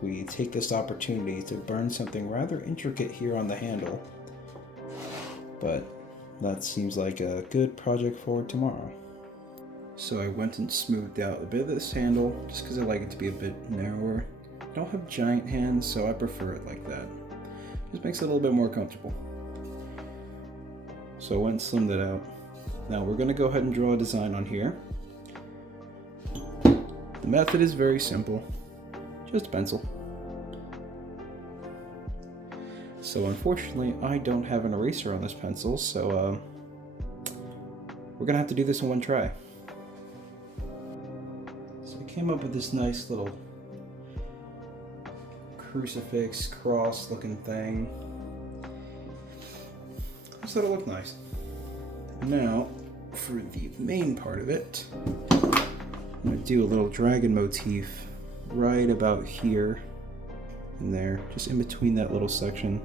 we take this opportunity to burn something rather intricate here on the handle. But that seems like a good project for tomorrow. So I went and smoothed out a bit of this handle, just because I like it to be a bit narrower. I don't have giant hands, so I prefer it like that. Just makes it a little bit more comfortable. So I went and slimmed it out. Now we're going to go ahead and draw a design on here. The method is very simple, just a pencil. So unfortunately, I don't have an eraser on this pencil, so we're going to have to do this in one try. So I came up with this nice little crucifix cross looking thing. I just thought it looked nice. Now, for the main part of it, I'm going to do a little dragon motif right about here and there, just in between that little section.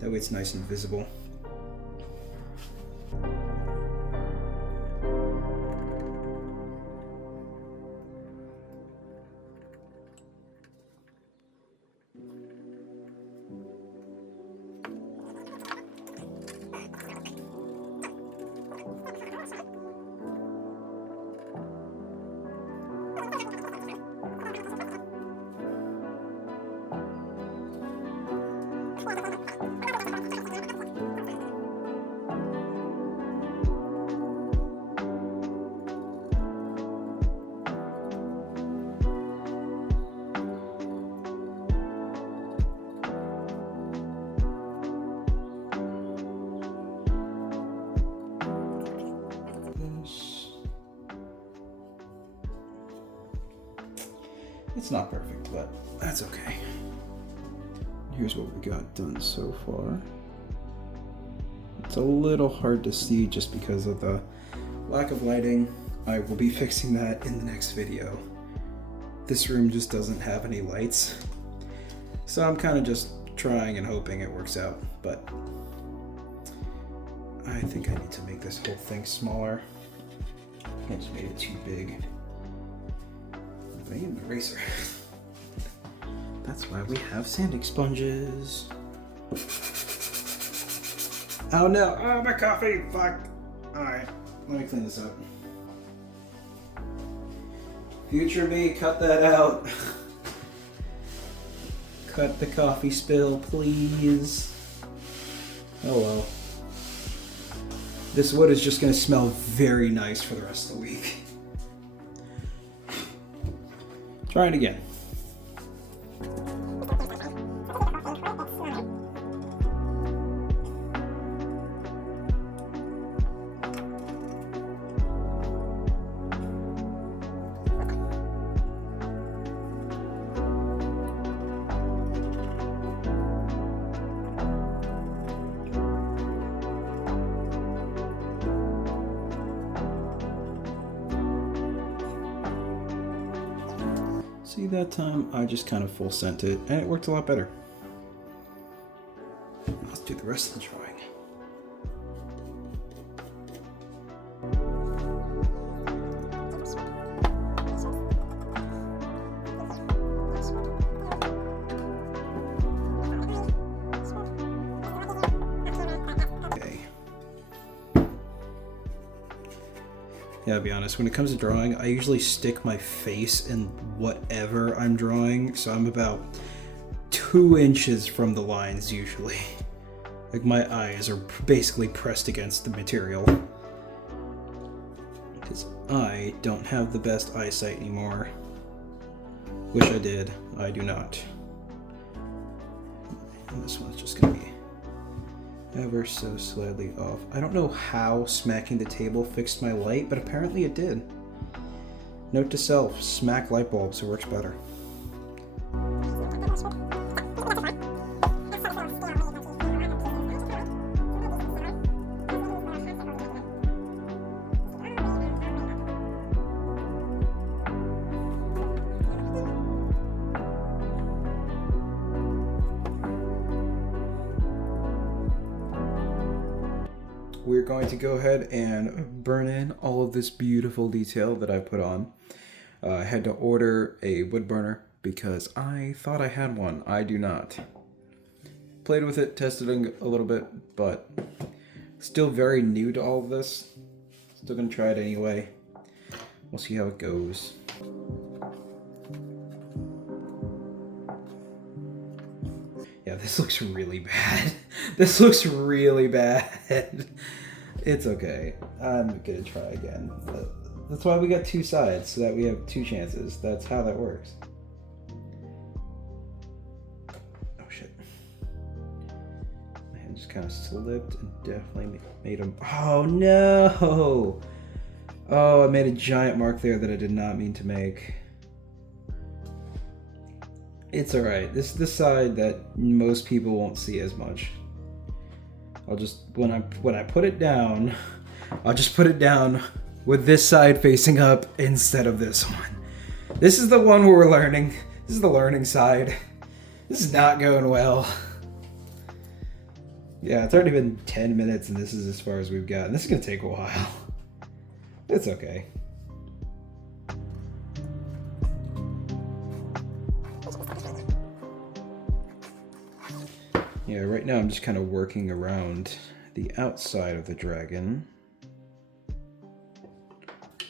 That way it's nice and visible. It's not perfect, but that's okay. Here's what we got done so far. It's a little hard to see just because of the lack of lighting. I will be fixing that in the next video. This room just doesn't have any lights, so I'm kind of just trying and hoping it works out, but I think I need to make this whole thing smaller. I just made it too big. I need an eraser. That's why we have sanding sponges. Oh no! Oh, my coffee! Fuck! Alright, let me clean this up. Future me, cut that out. Cut the coffee spill, please. Oh well. This wood is just gonna smell very nice for the rest of the week. Try it again. See, that time I just kind of full sent it and it worked a lot better. Let's do the rest of the drawing. Yeah, to be honest, when it comes to drawing, I usually stick my face in whatever I'm drawing, so I'm about 2 inches from the lines usually. Like, my eyes are basically pressed against the material. Because I don't have the best eyesight anymore. Wish I did. I do not. And this one's just gonna be ever so slightly off. I don't know how smacking the table fixed my light, but apparently it did. Note to self, smack light bulbs, it works better. We're going to go ahead and burn in all of this beautiful detail that I put on. I had to order a wood burner because I thought I had one. I do not. Played with it, tested it a little bit, but still very new to all of this. Still gonna try it anyway. We'll see how it goes. Yeah, this looks really bad. This looks really bad. It's okay. I'm gonna try again. That's why we got two sides, so that we have two chances. That's how that works. Oh shit. My hand just kind of slipped and definitely made him. Oh no! Oh, I made a giant mark there that I did not mean to make. It's alright. This is the side that most people won't see as much. I'll just, when I put it down, I'll just put it down with this side facing up instead of this one. This is the one where we're learning. This is the learning side. This is not going well. Yeah, it's already been 10 minutes and this is as far as we've gotten. This is gonna take a while. It's okay. Yeah, right now I'm just kind of working around the outside of the dragon,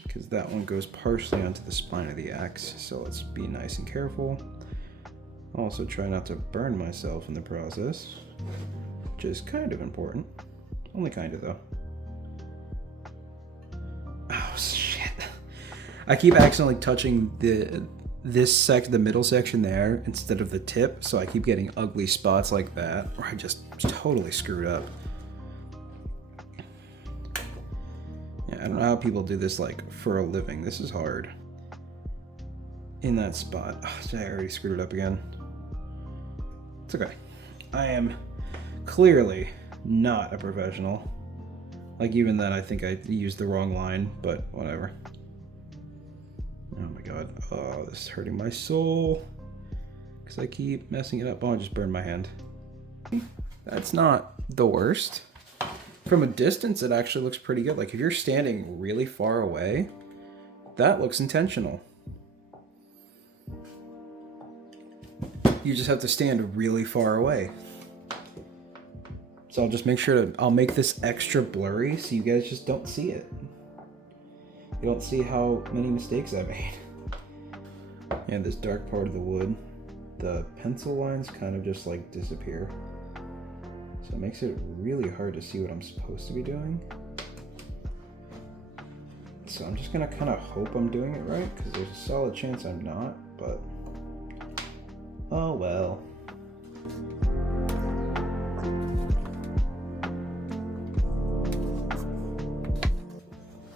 because that one goes partially onto the spine of the axe, so let's be nice and careful. Also try not to burn myself in the process, which is kind of important. Only kind of though. Oh shit. I keep accidentally touching the middle section there instead of the tip, so I keep getting ugly spots like that where I just totally screwed up. Yeah, I don't know how people do this like for a living. This is hard. In that spot. Oh, I already screwed it up again. It's okay. I am clearly not a professional. Like even then I think I used the wrong line, but whatever. Oh my god. Oh, this is hurting my soul. Because I keep messing it up. Oh, I just burned my hand. That's not the worst. From a distance, it actually looks pretty good. Like if you're standing really far away, that looks intentional. You just have to stand really far away. So I'll just make sure I'll make this extra blurry so you guys just don't see it. You don't see how many mistakes I made. And this dark part of the wood, the pencil lines kind of just like disappear. So it makes it really hard to see what I'm supposed to be doing. So I'm just gonna kind of hope I'm doing it right, because there's a solid chance I'm not, but oh well.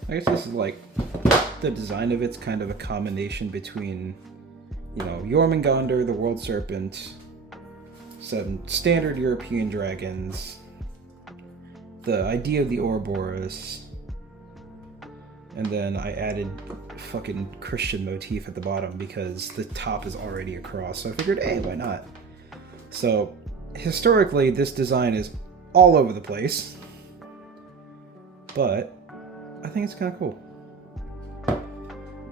I guess this is like, the design of it's kind of a combination between, you know, Jormungandr, the World Serpent, some standard European dragons, the idea of the Ouroboros, and then I added fucking Christian motif at the bottom because the top is already a cross, so I figured, hey, why not? So, historically, this design is all over the place, but I think it's kind of cool.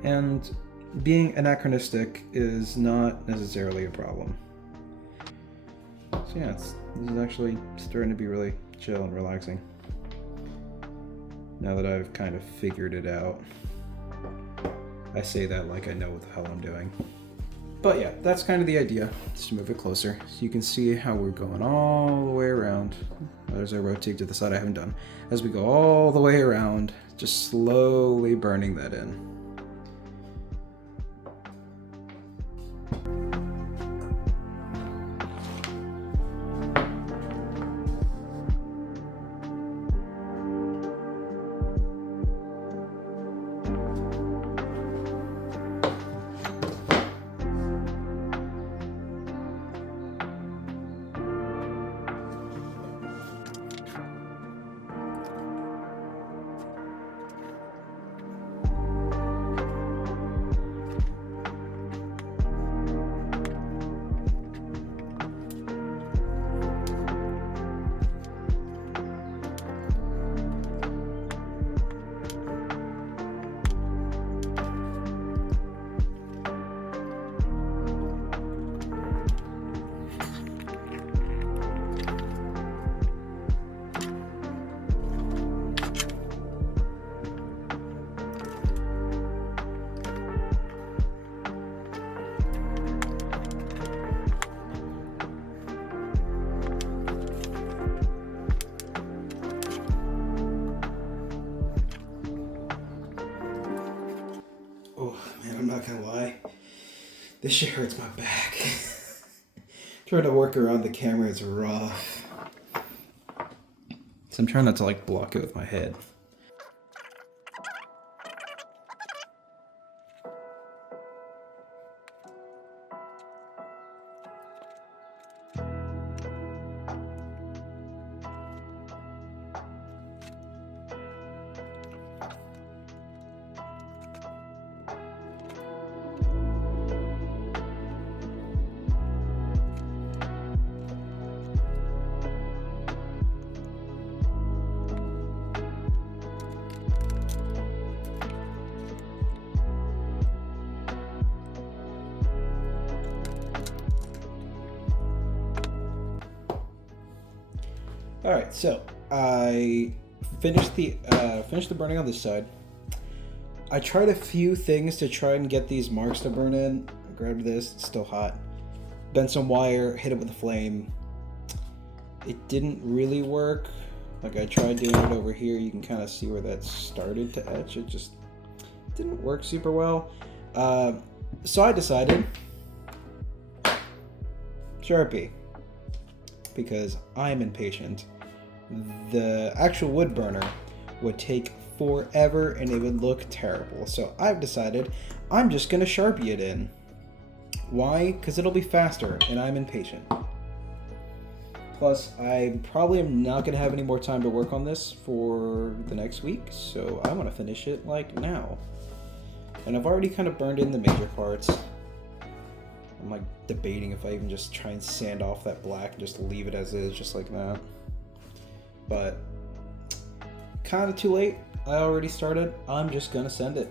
And being anachronistic is not necessarily a problem. So yeah, this is actually starting to be really chill and relaxing. Now that I've kind of figured it out. I say that like I know what the hell I'm doing. But yeah, that's kind of the idea. Just to move it closer so you can see how we're going all the way around. There's our rotate to the side I haven't done. As we go all the way around, just slowly burning that in. This shit hurts my back. Trying to work around the camera is rough. So I'm trying not to like block it with my head. All right, so I finished the burning on this side. I tried a few things to try and get these marks to burn in. I grabbed this, it's still hot. Bent some wire, hit it with a flame. It didn't really work. Like I tried doing it over here, you can kind of see where that started to etch. It just didn't work super well. So I decided Sharpie, because I'm impatient. The actual wood burner would take forever and it would look terrible. So I've decided I'm just gonna Sharpie it in. Why? Because it'll be faster and I'm impatient. Plus, I probably am not gonna have any more time to work on this for the next week, so I wanna finish it like now. And I've already kind of burned in the major parts. I'm like debating if I even just try and sand off that black and just leave it as is, just like that. But kind of too late. I already started. I'm just gonna send it.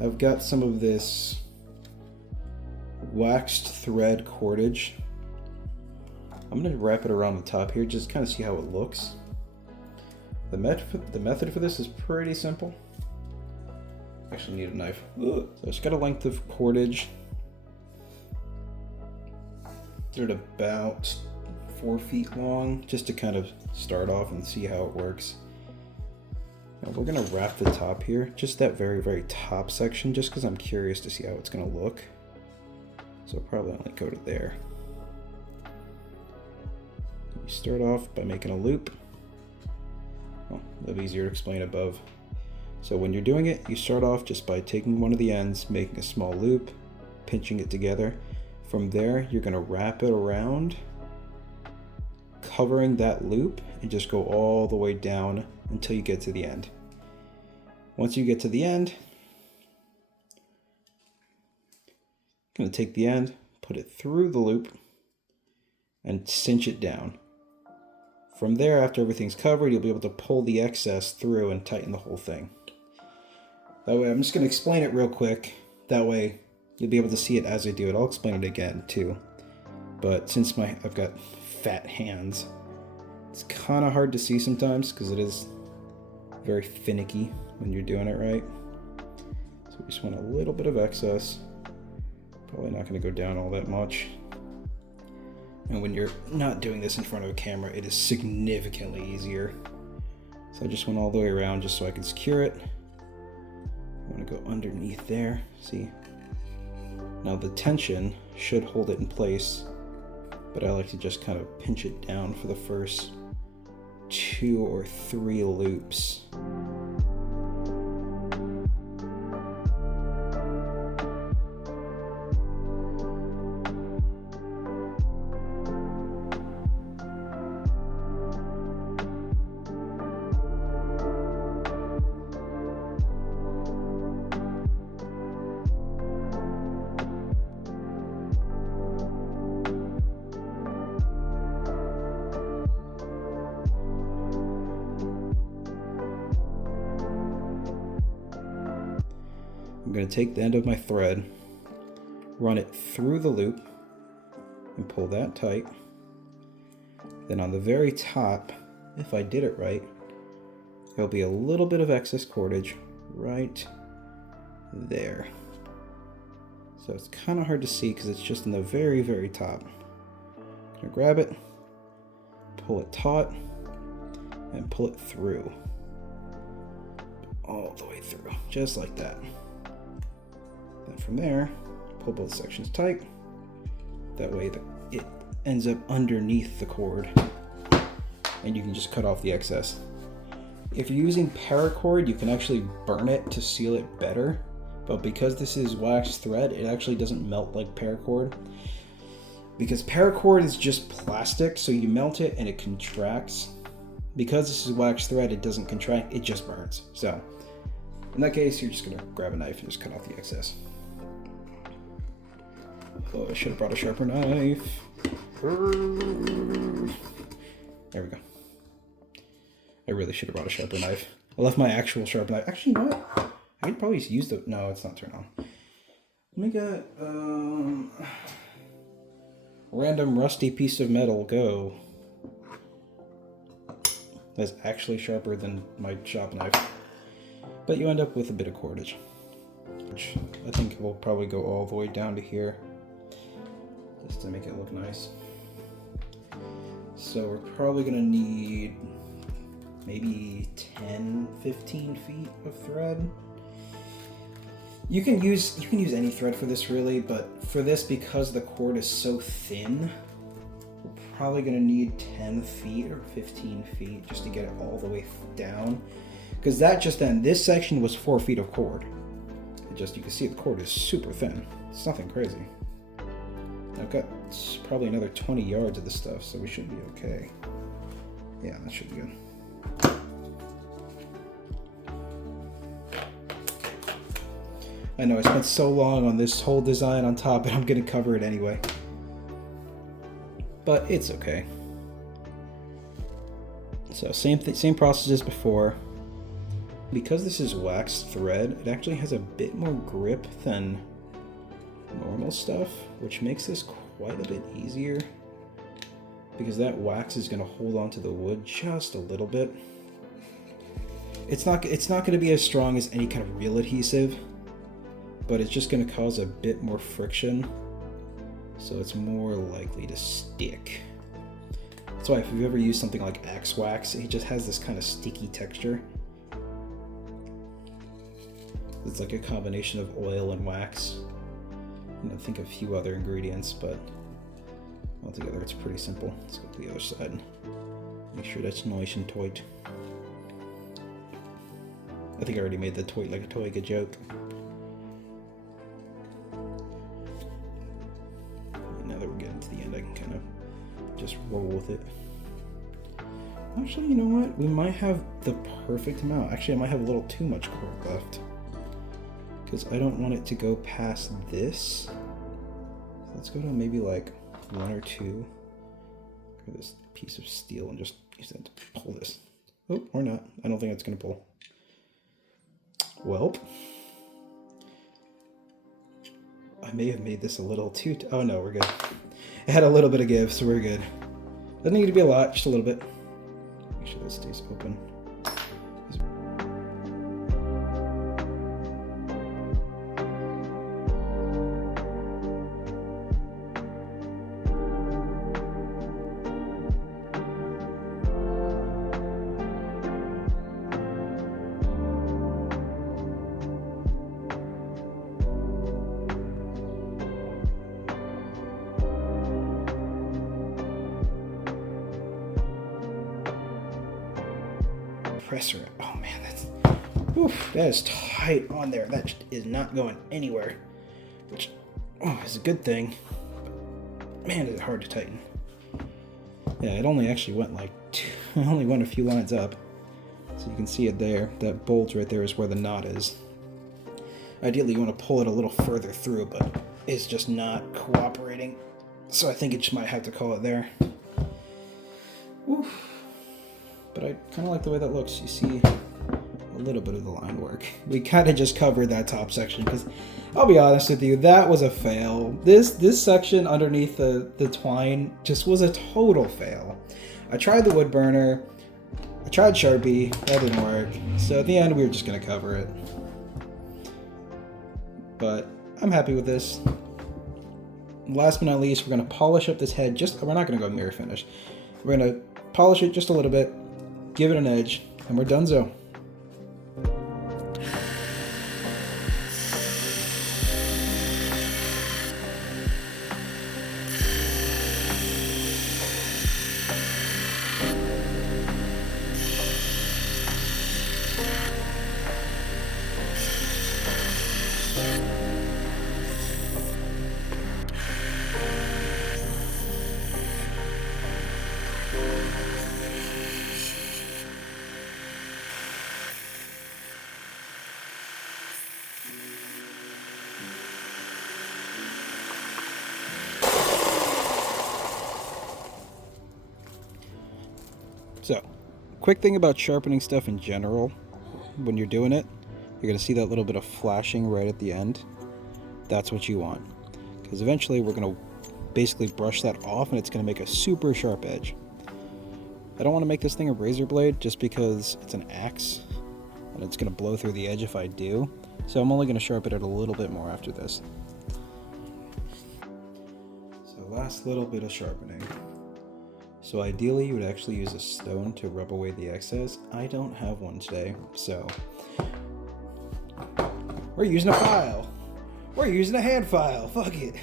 I've got some of this waxed thread cordage. I'm going to wrap it around the top here, just kind of see how it looks. The method for this is pretty simple. Actually need a knife. So I just got a length of cordage. They're about 4 feet long, just to kind of start off and see how it works. Now we're gonna wrap the top here, just that very, very top section, just because I'm curious to see how it's gonna look. So I'll probably only go to there. You start off by making a loop. Well, a little easier to explain above. So when you're doing it, you start off just by taking one of the ends, making a small loop, pinching it together. From there, you're gonna wrap it around, covering that loop, and just go all the way down until you get to the end. Once you get to the end, I'm going to take the end, put it through the loop, and cinch it down. From there, after everything's covered, you'll be able to pull the excess through and tighten the whole thing. That way, I'm just going to explain it real quick. That way, you'll be able to see it as I do it. I'll explain it again, too. But since I've got fat hands, it's kind of hard to see sometimes because it is very finicky when you're doing it right. So we just want a little bit of excess. Probably not going to go down all that much. And when you're not doing this in front of a camera, it is significantly easier. So I just went all the way around just so I can secure it. I want to go underneath there, see? Now the tension should hold it in place, but I like to just kind of pinch it down for the first 2 or 3 loops. I'm going to take the end of my thread, run it through the loop, and pull that tight. Then on the very top, if I did it right, there'll be a little bit of excess cordage right there. So it's kind of hard to see because it's just in the very, very top. I'm going to grab it, pull it taut, and pull it through. All the way through, just like that. Then from there, pull both sections tight. That way it ends up underneath the cord, and you can just cut off the excess. If you're using paracord, you can actually burn it to seal it better, but because this is wax thread, it actually doesn't melt like paracord. Because paracord is just plastic, so you melt it and it contracts. Because this is wax thread, it doesn't contract, it just burns. So in that case, you're just gonna grab a knife and just cut off the excess. Oh, I should have brought a sharper knife. There we go. I really should have brought a sharper knife. I left my actual sharper knife. Actually, you know what? I could probably use the... No, it's not turned on. Let me get... random rusty piece of metal, go. That's actually sharper than my shop knife. But you end up with a bit of cordage, which I think will probably go all the way down to here, just to make it look nice. So we're probably gonna need maybe 10-15 feet of thread. You can use any thread for this really, but for this, because the cord is so thin, we're probably gonna need 10 feet or 15 feet just to get it all the way down. Because this section was 4 feet of cord. You can see the cord is super thin. It's nothing crazy. I've got probably another 20 yards of this stuff, so we should be okay. Yeah, that should be good. I know I spent so long on this whole design on top, and I'm gonna cover it anyway. But it's okay. So same process as before. Because this is wax thread, it actually has a bit more grip than normal stuff, which makes this quite a bit easier. Because that wax is going to hold onto the wood just a little bit. It's not going to be as strong as any kind of real adhesive, but it's just going to cause a bit more friction, so it's more likely to stick. That's why if you've ever used something like axe wax, it just has this kind of sticky texture. It's like a combination of oil and wax. I think of a few other ingredients, but altogether it's pretty simple. Let's go to the other side. Make sure that's nice and tight. I think I already made the toy like a toiga joke. And now that we're getting to the end, I can kind of just roll with it. Actually, you know what? We might have the perfect amount. Actually, I might have a little too much cord left, because I don't want it to go past this. So let's go to maybe like 1 or 2. Grab this piece of steel and just use that to pull this. Oh, or not. I don't think it's going to pull. Welp. I may have made this a little too... Oh no, we're good. It had a little bit of give, so we're good. Doesn't need to be a lot, just a little bit. Make sure this stays open. Presser. Oh man, that is tight on there. That is not going anywhere, which is a good thing. But man, is it hard to tighten. Yeah, it only actually went like I only went a few lines up, so you can see it there. That bolt right there is where the knot is. Ideally, you want to pull it a little further through, but it's just not cooperating. So I think it just might have to call it there. Oof. But I kind of like the way that looks. You see a little bit of the line work. We kind of just covered that top section because I'll be honest with you, that was a fail. This section underneath the twine just was a total fail. I tried the wood burner, I tried Sharpie, that didn't work. So at the end we were just gonna cover it. But I'm happy with this. Last but not least, we're gonna polish up this head. We're not gonna go mirror finish. We're gonna polish it just a little bit, give it an edge, and we're donezo. So, quick thing about sharpening stuff in general, when you're doing it, you're going to see that little bit of flashing right at the end. That's what you want. Because eventually we're going to basically brush that off and it's going to make a super sharp edge. I don't want to make this thing a razor blade just because it's an axe and it's going to blow through the edge if I do. So I'm only going to sharpen it a little bit more after this. So last little bit of sharpening. So ideally you would actually use a stone to rub away the excess. I don't have one today, so we're using a file. We're using a hand file, fuck it.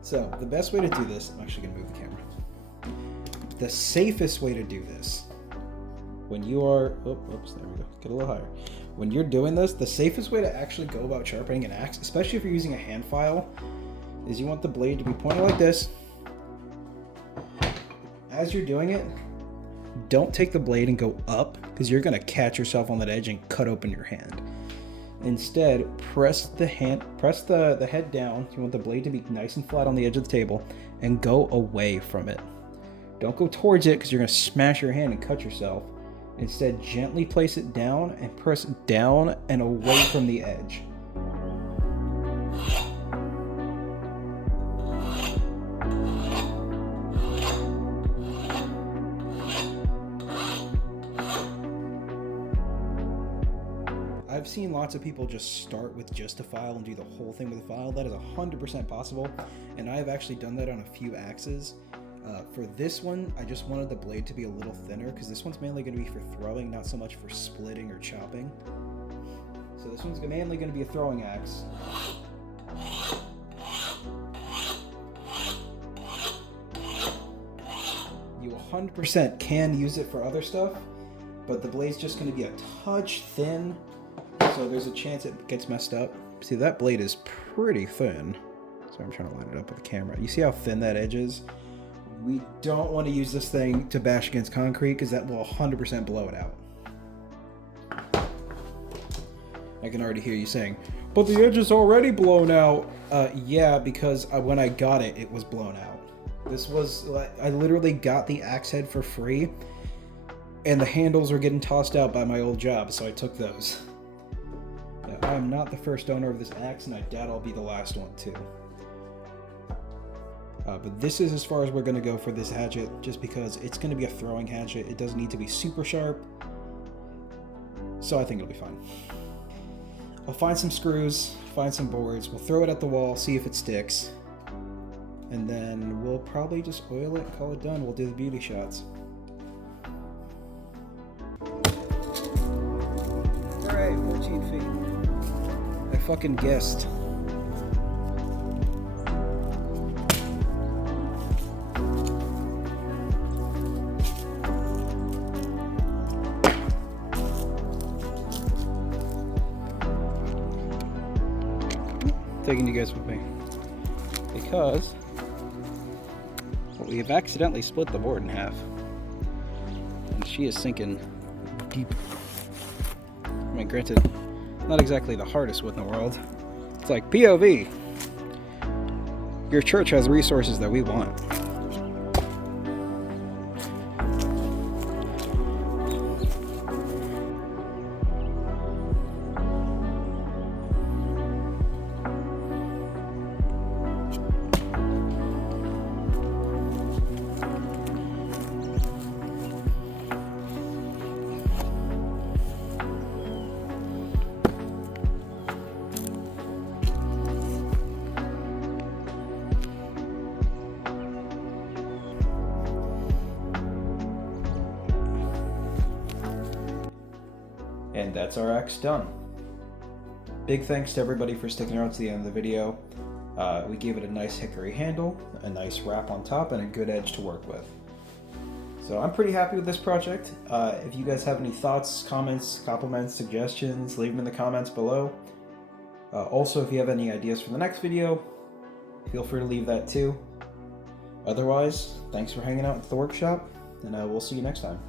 So the best way to do this, I'm actually gonna move the camera. The safest way to do this, when you are, oops, there we go, get a little higher. When you're doing this, the safest way to actually go about sharpening an axe, especially if you're using a hand file, is you want the blade to be pointed like this. As you're doing it, don't take the blade and go up because you're going to catch yourself on that edge and cut open your hand. Instead, press the head down. You want the blade to be nice and flat on the edge of the table and go away from it. Don't go towards it because you're going to smash your hand and cut yourself. Instead, gently place it down and press down and away from the edge. I've seen lots of people just start with just a file and do the whole thing with a file. That is 100% possible, and I've actually done that on a few axes. For this one, I just wanted the blade to be a little thinner because this one's mainly going to be for throwing, not so much for splitting or chopping. So this one's mainly going to be a throwing axe. You 100% can use it for other stuff, but the blade's just going to be a touch thin. So there's a chance it gets messed up. See, that blade is pretty thin. So I'm trying to line it up with the camera. You see how thin that edge is? We don't want to use this thing to bash against concrete because that will 100% blow it out. I can already hear you saying, but the edge is already blown out. Yeah, because when I got it, it was blown out. This was, I literally got the axe head for free and the handles were getting tossed out by my old job, so I took those. I'm not the first owner of this axe, and I doubt I'll be the last one too. But this is as far as we're going to go for this hatchet, just because it's going to be a throwing hatchet. It doesn't need to be super sharp, so I think it'll be fine. I'll find some screws, find some boards, we'll throw it at the wall, see if it sticks, and then we'll probably just oil it, call it done. We'll do the beauty shots. Alright, 14 feet. I fucking guessed. Taking you guys with me because we have accidentally split the board in half and she is sinking deep. I mean, granted, not exactly the hardest wood in the world. It's like, POV, your church has resources that we want. And that's our axe done. Big thanks to everybody for sticking around to the end of the video. We gave it a nice hickory handle, a nice wrap on top, and a good edge to work with. So I'm pretty happy with this project. If you guys have any thoughts, comments, compliments, suggestions, leave them in the comments below. Also, if you have any ideas for the next video, feel free to leave that too. Otherwise, thanks for hanging out at the workshop, and we'll see you next time.